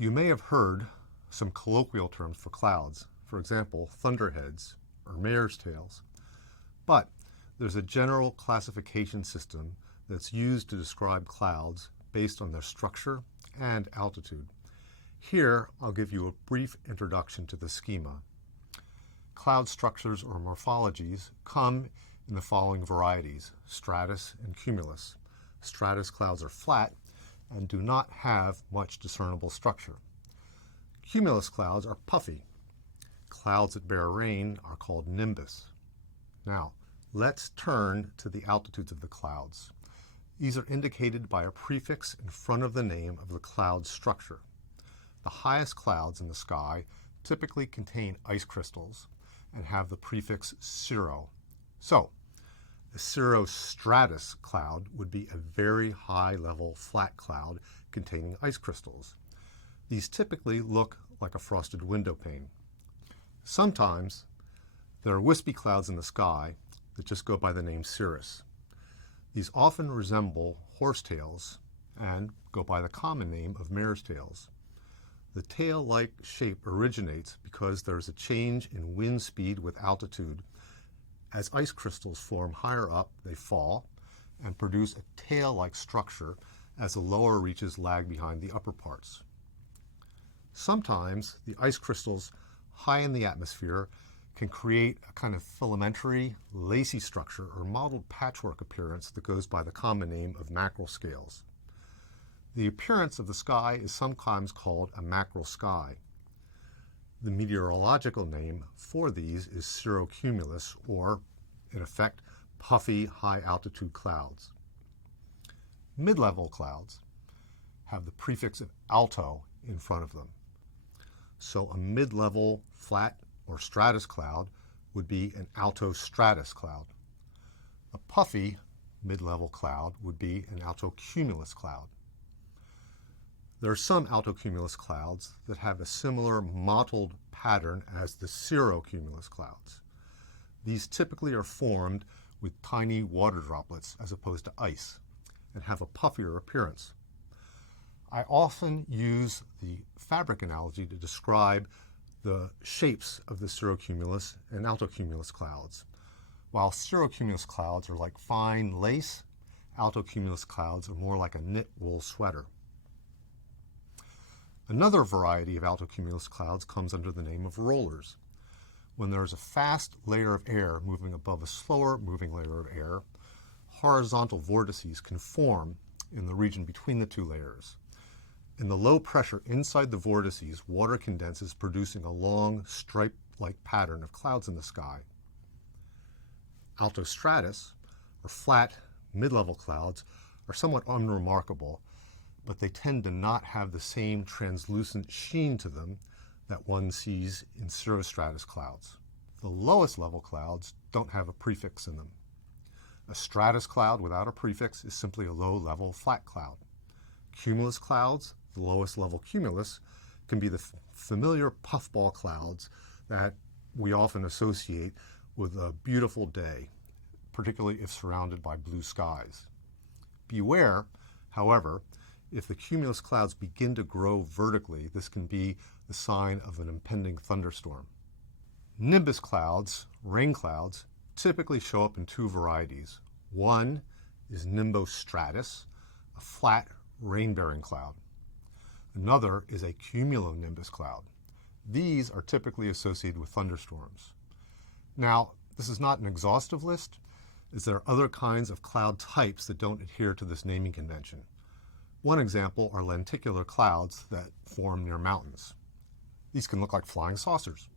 You may have heard some colloquial terms for clouds, for example, thunderheads or mare's tails. But there's a general classification system that's used to describe clouds based on their structure and altitude. Here, I'll give you a brief introduction to the schema. Cloud structures or morphologies come in the following varieties: stratus and cumulus. Stratus clouds are flat and do not have much discernible structure. Cumulus clouds are puffy. Clouds that bear rain are called nimbus. Now, let's turn to the altitudes of the clouds. These are indicated by a prefix in front of the name of the cloud structure. The highest clouds in the sky typically contain ice crystals and have the prefix cirro. So, a cirrostratus cloud would be a very high-level flat cloud containing ice crystals. These typically look like a frosted window pane. Sometimes there are wispy clouds in the sky that just go by the name cirrus. These often resemble horsetails and go by the common name of mare's tails. The tail-like shape originates because there is a change in wind speed with altitude. As ice crystals form higher up, they fall and produce a tail-like structure as the lower reaches lag behind the upper parts. Sometimes the ice crystals high in the atmosphere can create a kind of filamentary, lacy structure or mottled patchwork appearance that goes by the common name of mackerel scales. The appearance of the sky is sometimes called a mackerel sky. The meteorological name for these is cirrocumulus, or, in effect, puffy high-altitude clouds. Mid-level clouds have the prefix of alto in front of them. So a mid-level flat or stratus cloud would be an altostratus cloud. A puffy mid-level cloud would be an altocumulus cloud. There are some altocumulus clouds that have a similar mottled pattern as the cirrocumulus clouds. These typically are formed with tiny water droplets as opposed to ice and have a puffier appearance. I often use the fabric analogy to describe the shapes of the cirrocumulus and altocumulus clouds. While cirrocumulus clouds are like fine lace, altocumulus clouds are more like a knit wool sweater. Another variety of altocumulus clouds comes under the name of rollers. When there is a fast layer of air moving above a slower moving layer of air, horizontal vortices can form in the region between the two layers. In the low pressure inside the vortices, water condenses, producing a long stripe-like pattern of clouds in the sky. Altostratus, or flat mid-level clouds, are somewhat unremarkable, but they tend to not have the same translucent sheen to them that one sees in cirrostratus clouds. The lowest level clouds don't have a prefix in them. A stratus cloud without a prefix is simply a low-level flat cloud. Cumulus clouds, the lowest level cumulus, can be the familiar puffball clouds that we often associate with a beautiful day, particularly if surrounded by blue skies. Beware, however, if the cumulus clouds begin to grow vertically, this can be the sign of an impending thunderstorm. Nimbus clouds, rain clouds, typically show up in two varieties. One is nimbostratus, a flat rain-bearing cloud. Another is a cumulonimbus cloud. These are typically associated with thunderstorms. Now, this is not an exhaustive list, as there are other kinds of cloud types that don't adhere to this naming convention. One example are lenticular clouds that form near mountains. These can look like flying saucers.